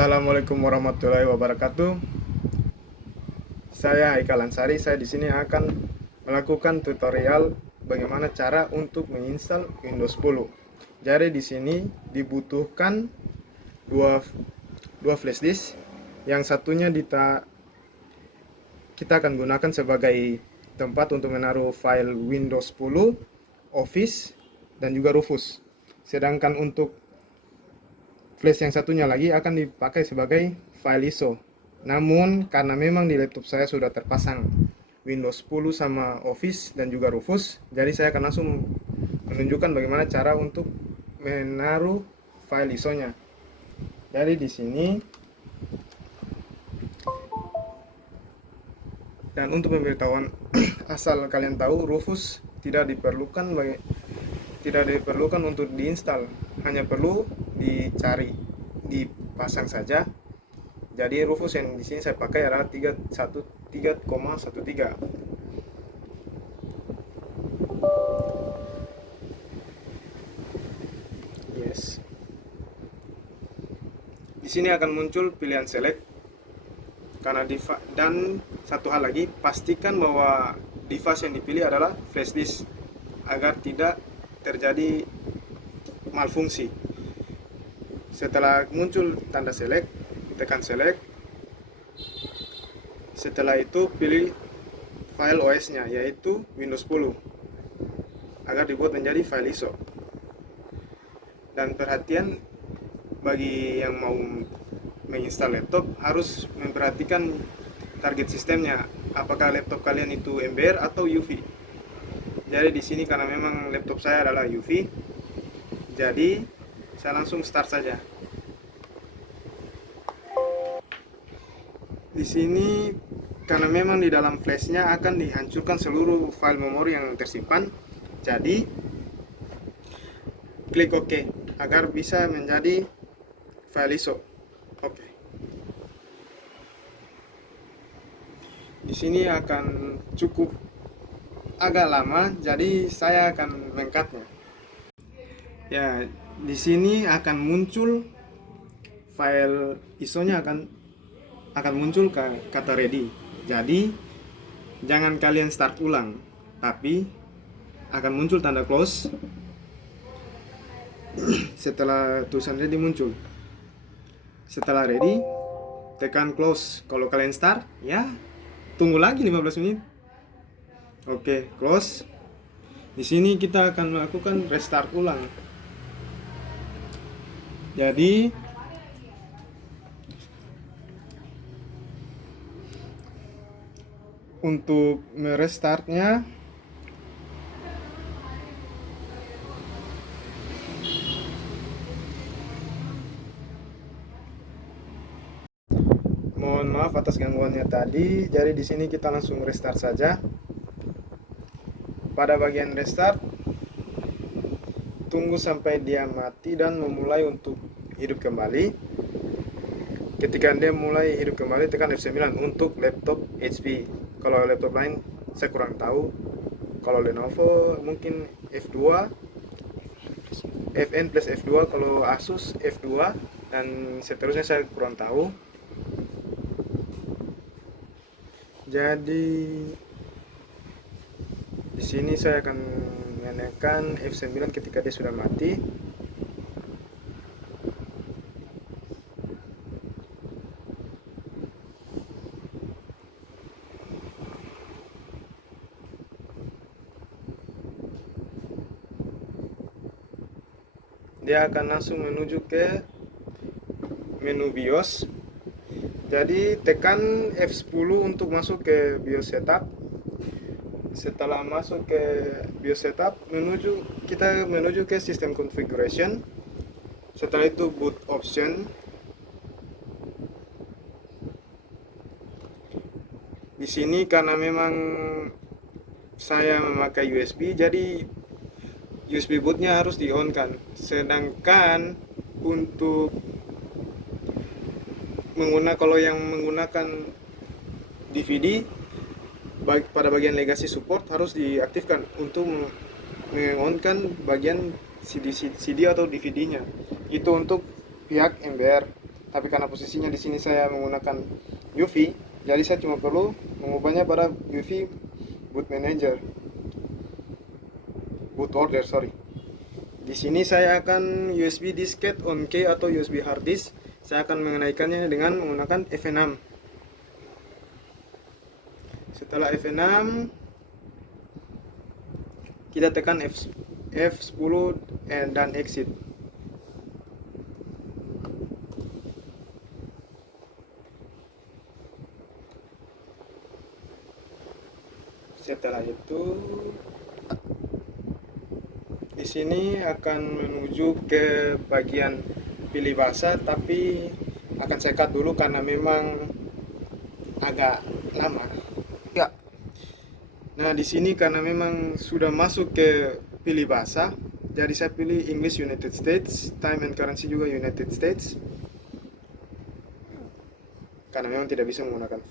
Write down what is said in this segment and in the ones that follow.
Assalamualaikum warahmatullahi wabarakatuh. Saya Haikal Ansari. Saya di sini akan melakukan tutorial bagaimana cara untuk menginstal Windows 10. Jadi di sini dibutuhkan dua flash disk. Yang satunya kita akan gunakan sebagai tempat untuk menaruh file Windows 10, Office, dan juga Rufus. Sedangkan untuk flash yang satunya lagi akan dipakai sebagai file ISO. Namun karena memang di laptop saya sudah terpasang Windows 10 sama Office dan juga Rufus, jadi saya akan langsung menunjukkan bagaimana cara untuk menaruh file ISO-nya. Jadi di sini, dan untuk pemberitahuan asal kalian tahu, Rufus tidak diperlukan untuk diinstal, hanya perlu dicari, dipasang saja. Jadi Rufus yang di sini saya pakai adalah 3.13. Yes. Di sini akan muncul pilihan select karena dan satu hal lagi, pastikan bahwa device yang dipilih adalah flash disk agar tidak terjadi malfungsi. Setelah muncul tanda select, tekan select. Setelah itu pilih file OS-nya, yaitu Windows 10, agar dibuat menjadi file ISO. Dan perhatian bagi yang mau menginstal laptop, harus memperhatikan target sistemnya, apakah laptop kalian itu MBR atau UV. Jadi di sini karena memang laptop saya adalah UV, jadi saya langsung start saja. Di sini karena memang di dalam flashnya akan dihancurkan seluruh file memori yang tersimpan, jadi klik OK agar bisa menjadi file ISO. Oke. Di sini akan cukup agak lama, jadi saya akan mengcutnya. Ya, di sini akan muncul file ISO-nya akan muncul kata ready. Jadi jangan kalian start ulang, tapi akan muncul tanda close setelah tulisan ready muncul. Setelah ready, tekan close. Kalau kalian start, ya tunggu lagi 15 menit. Oke, close. Di sini kita akan melakukan restart ulang. Jadi untuk merestartnya, mohon maaf atas gangguannya tadi. Jadi di sini kita langsung restart saja. Pada bagian restart, tunggu sampai dia mati dan memulai untuk hidup kembali. Ketika dia mulai hidup kembali, tekan F9 untuk laptop HP. Kalau laptop lain saya kurang tahu. Kalau Lenovo mungkin F2, FN plus F2. Kalau Asus F2, dan seterusnya saya kurang tahu. Jadi di sini saya akan menekan F9 ketika dia sudah mati. Dia akan langsung menuju ke menu BIOS. Jadi tekan F10 untuk masuk ke BIOS setup. Setelah masuk ke BIOS setup, kita menuju ke system configuration. Setelah itu boot option. Di sini karena memang saya memakai USB, jadi USB bootnya harus di on kan. Sedangkan untuk kalau yang menggunakan DVD, pada bagian legacy support harus diaktifkan untuk mengonkan bagian CD atau DVD-nya. Itu untuk pihak MBR. Tapi karena posisinya di sini saya menggunakan UV, jadi saya cuma perlu mengubahnya pada UV boot manager, boot order, sorry. Di sini saya akan USB disket on key atau USB hard disk. Saya akan mengenaikannya dengan menggunakan F6. Setelah F6, kita tekan F10 dan exit. Setelah itu, di sini akan menuju ke bagian pilih bahasa, tapi akan saya cut dulu karena memang agak lama. Ya. Nah, di sini karena memang sudah masuk ke pilih bahasa, jadi saya pilih English United States, time and currency juga United States. Karena memang tidak bisa menggunakan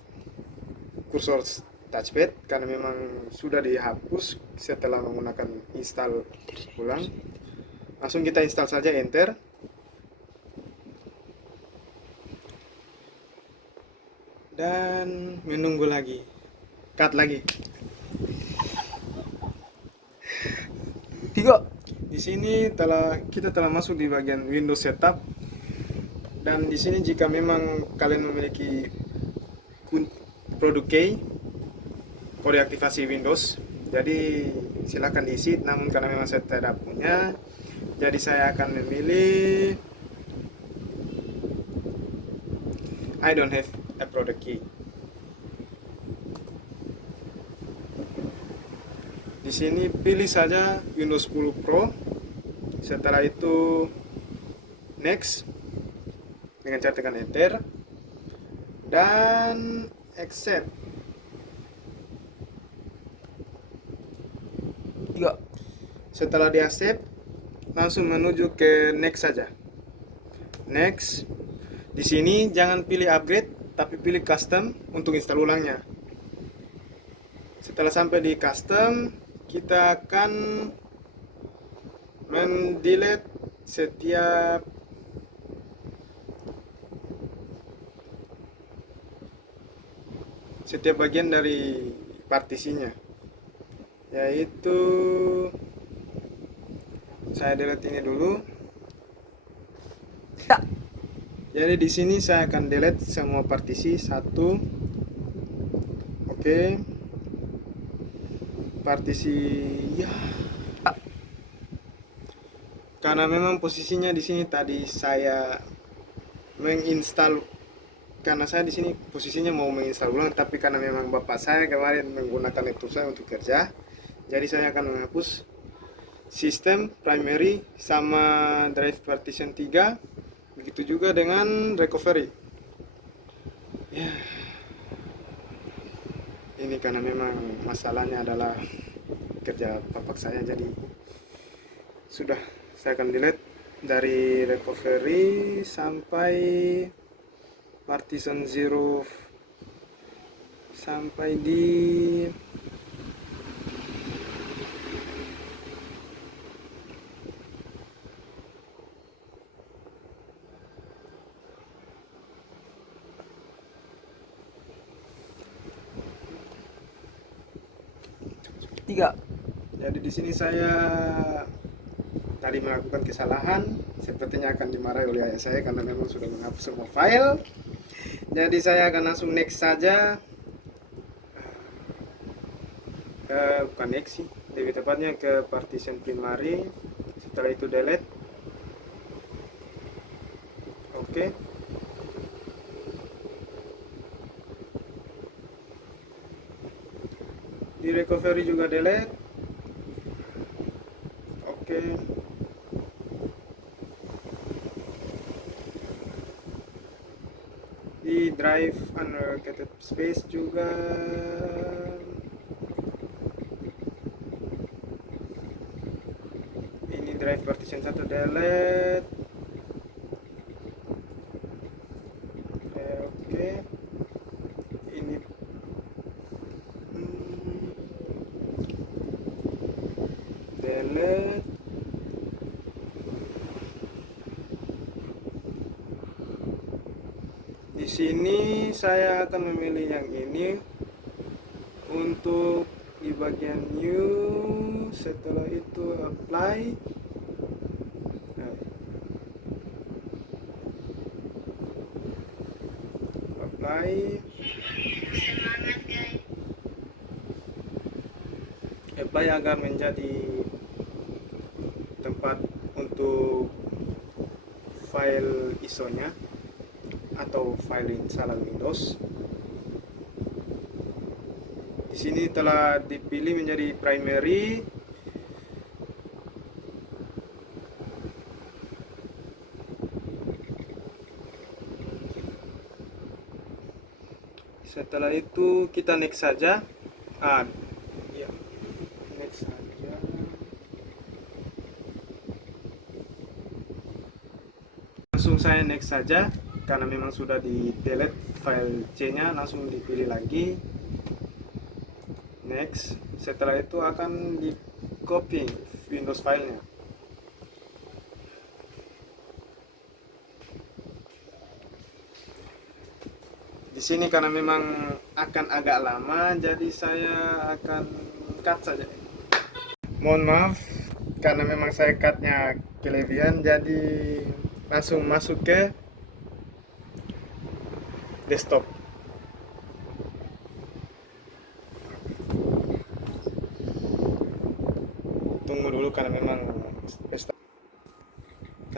kursor touchpad karena memang sudah dihapus setelah menggunakan install ulang. Langsung kita install saja, enter. Dan menunggu lagi. Cut lagi. 3. Di sini kita telah masuk di bagian Windows setup. Dan di sini jika memang kalian memiliki produk key, kode aktivasi Windows, jadi silakan diisi. Namun karena memang saya tidak punya, jadi saya akan memilih I don't have a product key. Di sini pilih saja Windows 10 Pro. Setelah itu next dengan cara tekan enter dan accept. 3. Setelah di accept, langsung menuju ke next saja. Next. Di sini jangan pilih upgrade, tapi pilih custom untuk install ulangnya. Setelah sampai di custom, kita akan mendelete setiap bagian dari partisinya, yaitu saya delete ini dulu. Ya. Jadi di sini saya akan delete semua partisi satu. Oke. Partisi ya. Karena memang posisinya di sini tadi saya menginstal, karena saya di sini posisinya mau menginstal ulang, tapi karena memang bapak saya kemarin menggunakan laptop saya untuk kerja, jadi saya akan menghapus sistem primary sama drive partition 3, begitu juga dengan recovery. Ya. Ini karena memang masalahnya adalah kerja bapak saya, jadi sudah saya akan delete dari recovery sampai partition 0 sampai di tiga. Jadi di sini saya tadi melakukan kesalahan, sepertinya akan dimarahi oleh ayah saya karena memang sudah menghapus semua file. Jadi saya akan langsung next saja. Bukan next sih, lebih tepatnya ke partition primary. Setelah itu delete. Oke. Di recovery juga delete. Oke. Di drive unallocated space juga. Ini drive partition 1 delete. Oke. Ini delete. Di sini saya akan memilih yang ini untuk di bagian new. Setelah itu apply. Nah, apply. Apply agar menjadi tempat untuk file ISO-nya atau file instalan Windows. Di sini telah dipilih menjadi primary. Setelah itu kita next saja. Ya, next saja. Langsung saya next saja karena memang sudah di delete file C-nya, langsung dipilih lagi. Next. Setelah itu akan di copy Windows filenya. Di sini karena memang akan agak lama, jadi saya akan cut saja. Mohon maaf karena memang saya cutnya kelebihan, jadi langsung masuk ke desktop. Tunggu dulu karena memang desktop.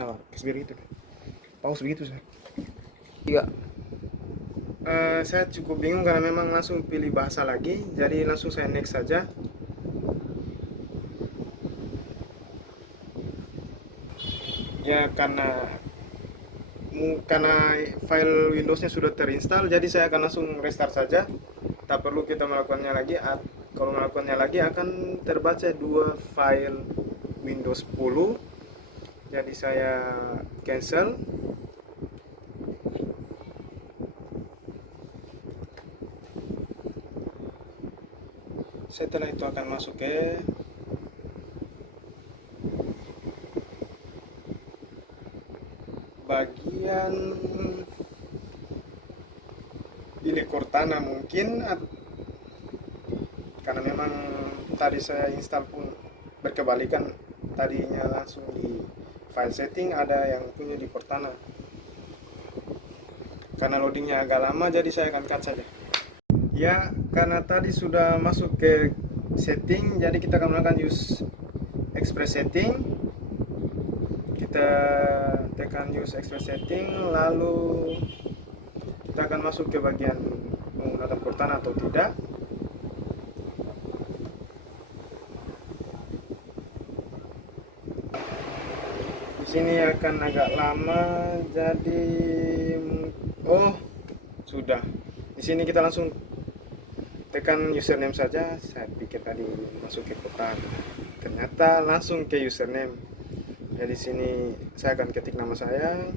Nah, begitu. Pause begitu saya. Iya. Saya cukup bingung karena memang langsung pilih bahasa lagi, jadi langsung saya next saja. Ya karena file Windowsnya sudah terinstall, jadi saya akan langsung restart saja. Tak perlu kita melakukannya lagi. Kalau melakukannya lagi akan terbaca dua file Windows 10. Jadi saya cancel. Setelah itu akan masuk ke bagian pilih Cortana mungkin, karena memang tadi saya install pun berkebalikan, tadinya langsung di file setting, ada yang punya di Cortana. Karena loadingnya agak lama, jadi saya akan cut saja. Ya, karena tadi sudah masuk ke setting, jadi kita akan melakukan use express setting. Kita tekan use express setting, lalu kita akan masuk ke bagian menggunakan Cortana atau tidak. Di sini akan agak lama, jadi sudah. Di sini kita langsung tekan username saja. Saya pikir tadi masuk ke Cortana, ternyata langsung ke username. Jadi sini saya akan ketik nama saya.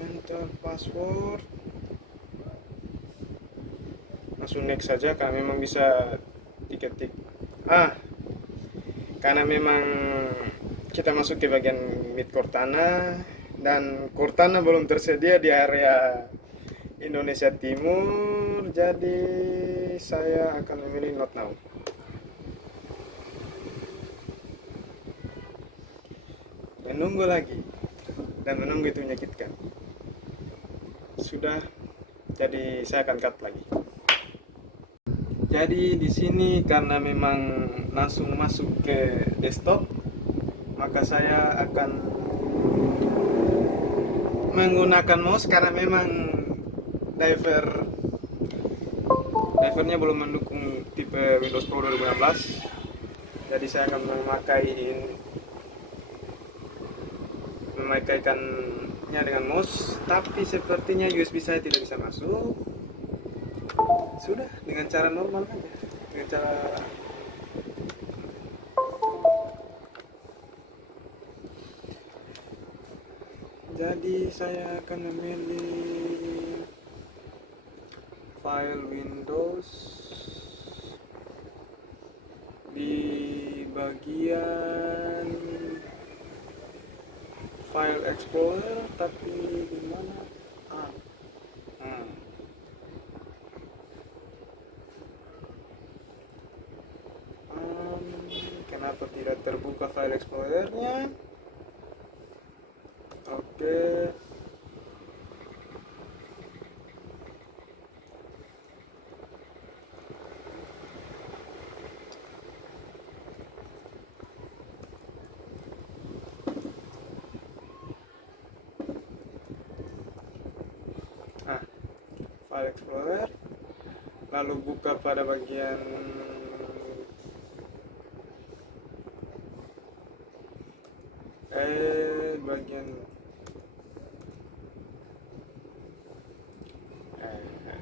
Enter password. Langsung next saja karena memang bisa diketik. Karena memang kita masuk ke bagian Meet Cortana dan Cortana belum tersedia di area Indonesia Timur, jadi saya akan memilih not now. Menunggu lagi dan menunggu itu menyakitkan. Sudah, jadi saya akan cut lagi. Jadi di sini karena memang langsung masuk ke desktop, maka saya akan menggunakan mouse karena memang drivernya belum mendukung tipe Windows Pro 2016. Jadi saya akan memakaikannya dengan mouse, tapi sepertinya USB saya tidak bisa masuk. Sudah, dengan cara normal aja, dengan cara jadi saya akan memilih file Windows di bagian file explorer, tapi di mana? Hmm. Kenapa tidak terbuka file explorernya? Oke. File explorer, lalu buka pada bagian bagian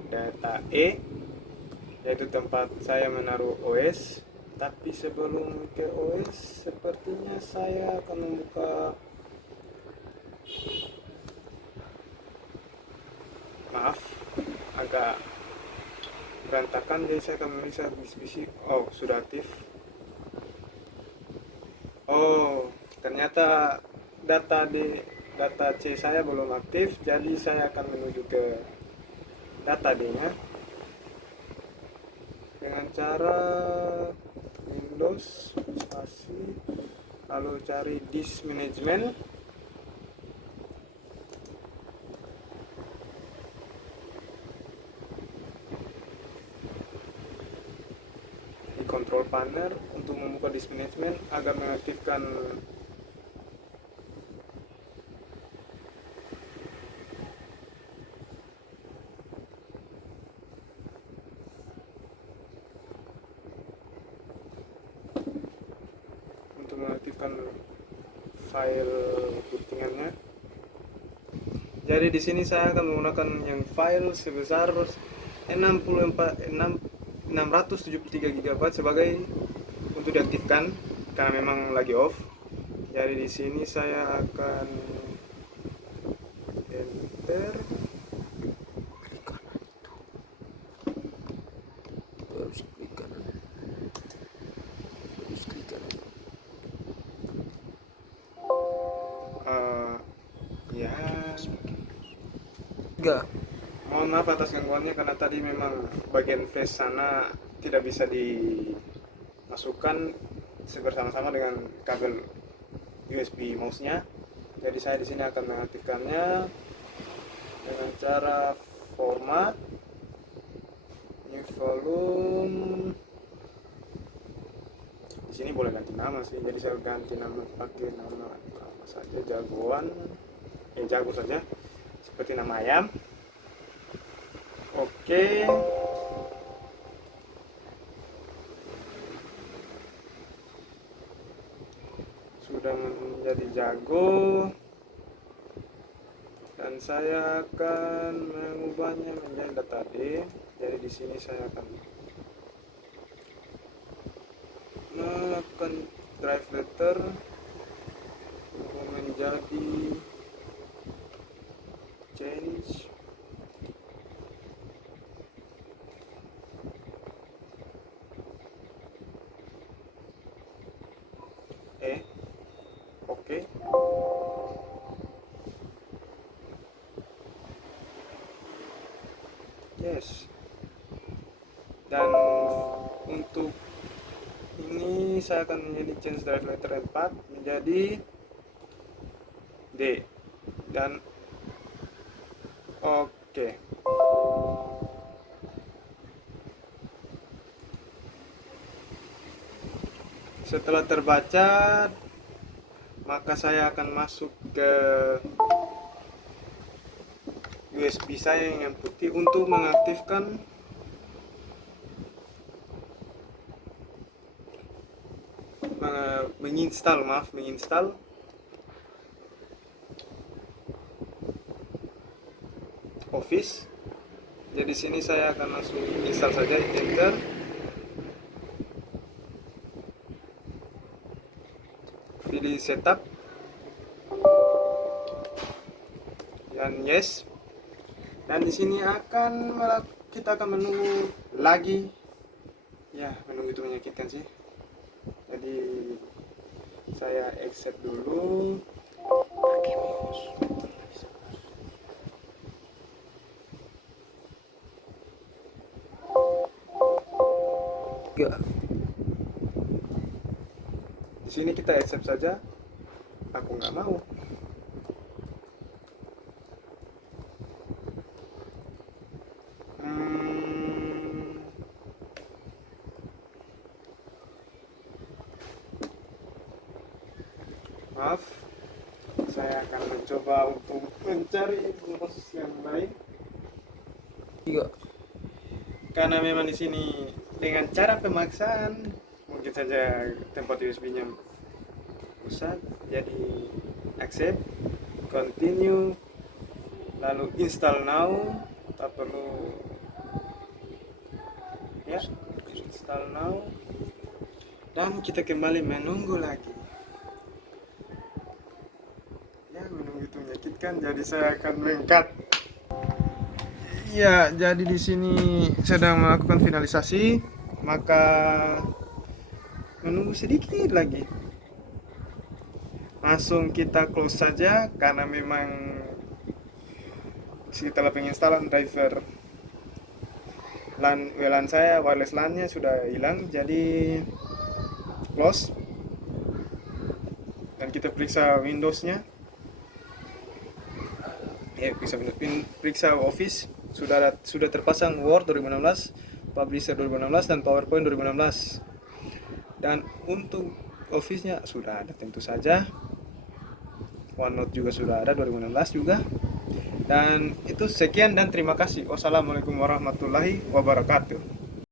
data yaitu tempat saya menaruh OS. Tapi sebelum ke OS, sepertinya saya akan membuka, maaf, agak berantakan, jadi saya akan menulis bisik-bisik. Oh, sudah aktif. Oh, ternyata data C saya belum aktif, jadi saya akan menuju ke data D-nya dengan cara Windows spasi, lalu cari disk management. Di control panel untuk membuka disk management agar mengaktifkan file bootingannya. Jadi di sini saya akan menggunakan yang file sebesar 673 GB sebagai untuk diaktifkan karena memang lagi off. Jadi di sini saya akan enter. Ya, enggak. Mohon maaf atas gangguannya karena tadi memang bagian flash sana tidak bisa dimasukkan bersama-sama dengan kabel USB mouse-nya. Jadi saya di sini akan mengaktifkannya dengan cara format new volume. Di sini boleh ganti nama sih, jadi saya ganti nama, pakai nama apa saja, jago saja, seperti nama ayam. Oke. Sudah menjadi jago, dan saya akan mengubahnya menjadi data D. Jadi di sini saya akan melakukan drive letter menjadi change oke. Yes. Dan untuk ini saya akan menjadi change drive letter 4 menjadi D. Dan oke. Setelah terbaca, maka saya akan masuk ke USB saya yang putih untuk mengaktifkan menginstal Office. Jadi sini saya akan langsung install saja, enter. Pilih setup dan yes. Dan di sini kita akan menunggu lagi. Ya, menunggu itu menyakitkan sih. Jadi saya accept dulu. Ya. Di sini kita accept saja. Aku nggak mau. Hmm, maaf, saya akan mencoba untuk mencari bos yang lain. Iya. Karena memang di sini dengan cara pemaksaan mungkin saja tempat USB-nya rusak. Jadi accept, continue, lalu install now. Tak perlu ya, install now. Dan kita kembali menunggu lagi. Ya, menunggu itu menyakitkan. Jadi saya akan mengangkat. Ya, jadi di sini sedang melakukan finalisasi, maka menunggu sedikit lagi. Langsung kita close saja karena memang setelah penginstalan driver WLAN saya, wireless LAN-nya sudah hilang, jadi close. Dan kita periksa Windows-nya. Ya, periksa Office. Sudah terpasang Word 2016, Publisher 2016 dan PowerPoint 2016. Dan untuk Office-nya sudah ada tentu saja. OneNote juga sudah ada 2016 juga. Dan itu sekian dan terima kasih. Wassalamualaikum warahmatullahi wabarakatuh.